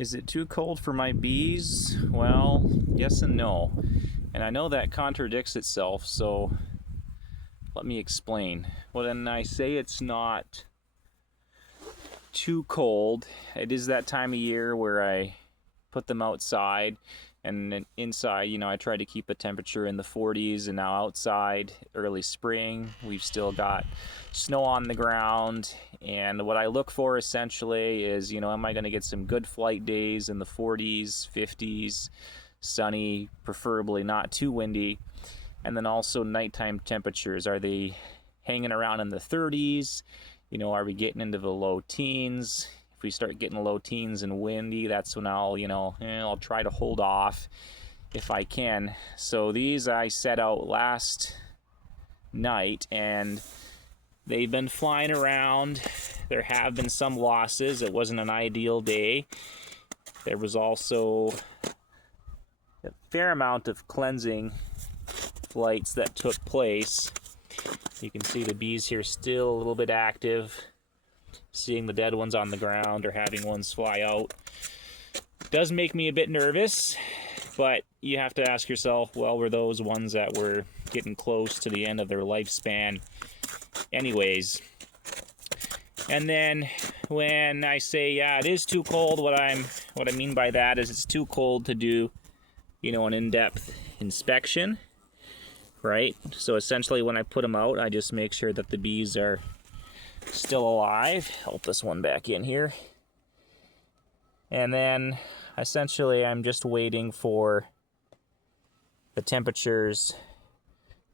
Is it too cold for my bees? Well, yes and no. And I know that contradicts itself, so let me explain. When I say it's not too cold, it is that time of year where I put them outside, and then inside, you know, I try to keep a temperature in the 40s, and now outside, early spring, we've still got snow on the ground. And what I look for essentially is, you know, am I going to get some good flight days in the 40s, 50s, sunny, preferably not too windy. And then also nighttime temperatures, are they hanging around in the 30s? You know, are we getting into the low teens? If we start getting low teens and windy, that's when I'll, you know, I'll try to hold off if I can. So these I set out last night, and they've been flying around. There have been some losses. It wasn't an ideal day. There was also a fair amount of cleansing flights that took place. You can see the bees here still a little bit active. Seeing the dead ones on the ground or having ones fly out does make me a bit nervous, but you have to ask yourself, well, were those ones that were getting close to the end of their lifespan anyways? And then when I say, yeah, it is too cold, what I mean by that is it's too cold to do, you know, an in-depth inspection, right? So essentially when I put them out, I just make sure that the bees are still alive. Help this one back in here. And then essentially I'm just waiting for the temperatures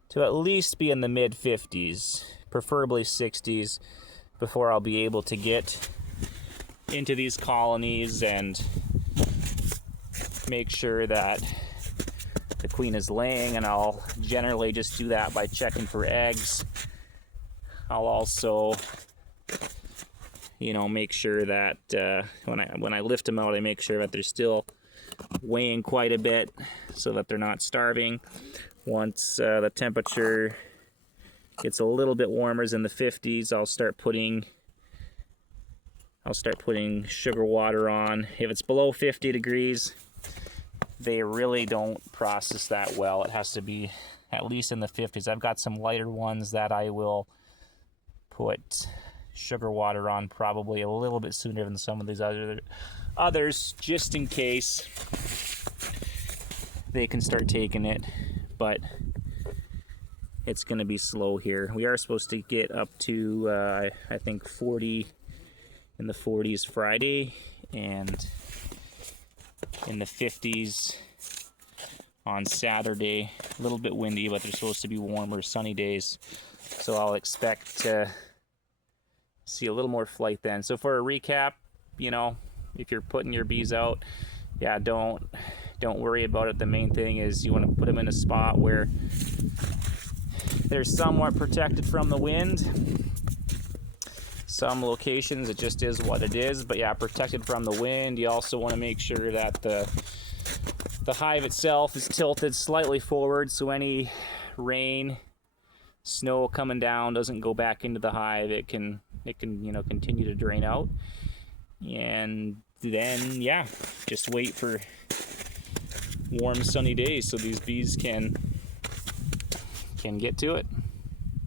to at least be in the mid 50s, preferably 60s, before I'll be able to get into these colonies and make sure that the queen is laying. And I'll generally just do that by checking for eggs. I'll also, you know, make sure that when I lift them out, I make sure that they're still weighing quite a bit so that they're not starving. Once the temperature gets a little bit warmer, in the 50s, I'll start putting sugar water on. If it's below 50 degrees, they really don't process that well. It has to be at least in the 50s. I've got some lighter ones that I will put sugar water on probably a little bit sooner than some of these others, just in case they can start taking it. But it's going to be slow here. We are supposed to get up to I think 40 in the 40s Friday, and in the 50s on Saturday. A little bit windy, but they're supposed to be warmer, sunny days. So I'll expect to see a little more flight then. So for a recap, you know, if you're putting your bees out, yeah, don't worry about it. The main thing is you want to put them in a spot where they're somewhat protected from the wind. Some locations it just is what it is, but yeah, protected from the wind. You also want to make sure that the hive itself is tilted slightly forward, so any rain, snow coming down doesn't go back into the hive. It can you know, continue to drain out. And then yeah, just wait for warm sunny days so these bees can get to it.